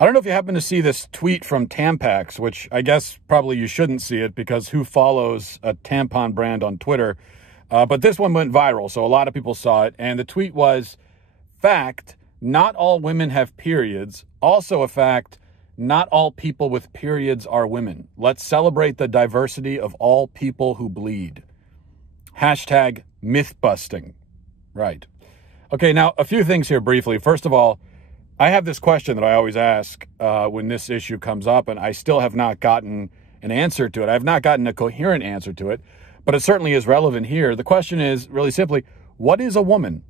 I don't know if you happen to see this tweet from Tampax, which I guess probably you shouldn't see it because who follows a tampon brand on Twitter? But this one went viral, so a lot of people saw it. And the tweet was, fact, not all women have periods. Also a fact, not all people with periods are women. Let's celebrate the diversity of all people who bleed. Hashtag myth-busting. Right. Okay, now a few things here briefly. First of all, I have this question that I always ask when this issue comes up, and I still have not gotten an answer to it. I have not gotten a coherent answer to it, but it certainly is relevant here. The question is really simply, what is a woman?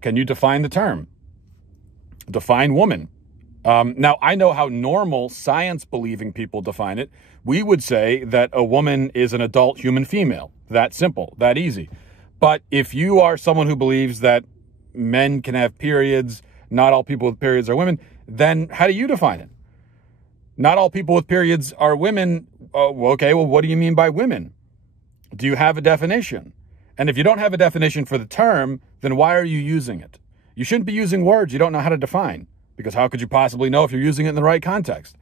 Can you define the term? Define woman. Now, I know how normal science-believing people define it. We would say that a woman is an adult human female. That simple, that easy. But if you are someone who believes that men can have periods, not all people with periods are women, then how do you define it? Not all people with periods are women. Okay, well, what do you mean by women? Do you have a definition? And if you don't have a definition for the term, then why are you using it? You shouldn't be using words you don't know how to define, because how could you possibly know if you're using it in the right context?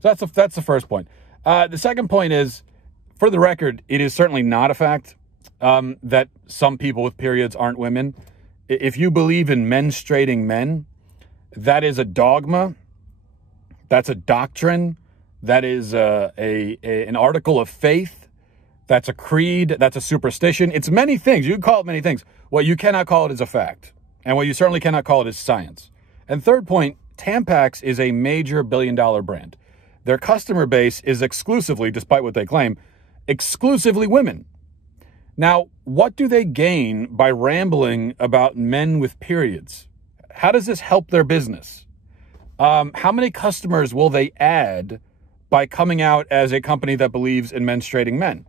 So that's the first point. The second point is, for the record, it is certainly not a fact that some people with periods aren't women. If you believe in menstruating men, that is a dogma. That's a doctrine. That is an article of faith. That's a creed. That's a superstition. It's many things. You can call it many things. What you cannot call it is a fact. And what you certainly cannot call it is science. And third point, Tampax is a major billion-dollar brand. Their customer base is exclusively, despite what they claim, exclusively women. Now, what do they gain by rambling about men with periods? How does this help their business? How many customers will they add by coming out as a company that believes in menstruating men?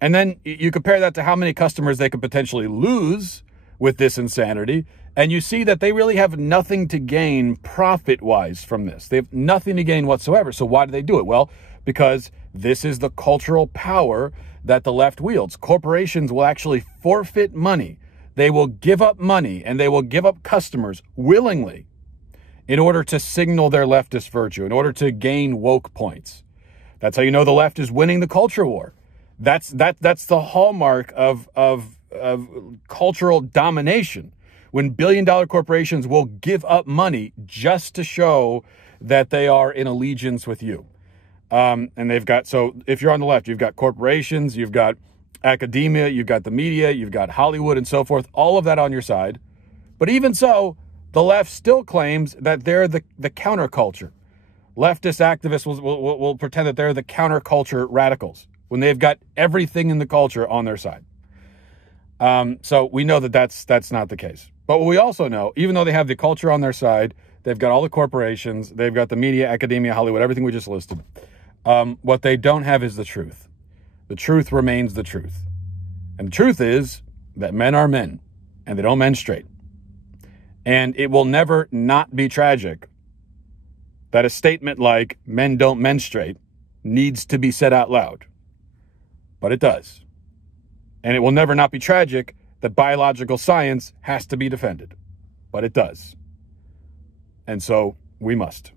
And then you compare that to how many customers they could potentially lose with this insanity, and you see that they really have nothing to gain profit-wise from this. They have nothing to gain whatsoever. So why do they do it? Well, because this is the cultural power that the left wields. Corporations will actually forfeit money. They will give up money and they will give up customers willingly in order to signal their leftist virtue, in order to gain woke points. That's how you know the left is winning the culture war. That's the hallmark of cultural domination, when billion-dollar corporations will give up money just to show that they are in allegiance with you. And they've got, so if you're on the left, you've got corporations, you've got academia, you've got the media, you've got Hollywood and so forth, all of that on your side. But even so, the left still claims that they're the counterculture. Leftist activists will pretend that they're the counterculture radicals when they've got everything in the culture on their side. So we know that that's not the case. But what we also know, even though they have the culture on their side, they've got all the corporations, they've got the media, academia, Hollywood, everything we just listed. What they don't have is the truth. The truth remains the truth. And the truth is that men are men and they don't menstruate. And it will never not be tragic that a statement like men don't menstruate needs to be said out loud. But it does. And it will never not be tragic that biological science has to be defended. But it does. And so we must.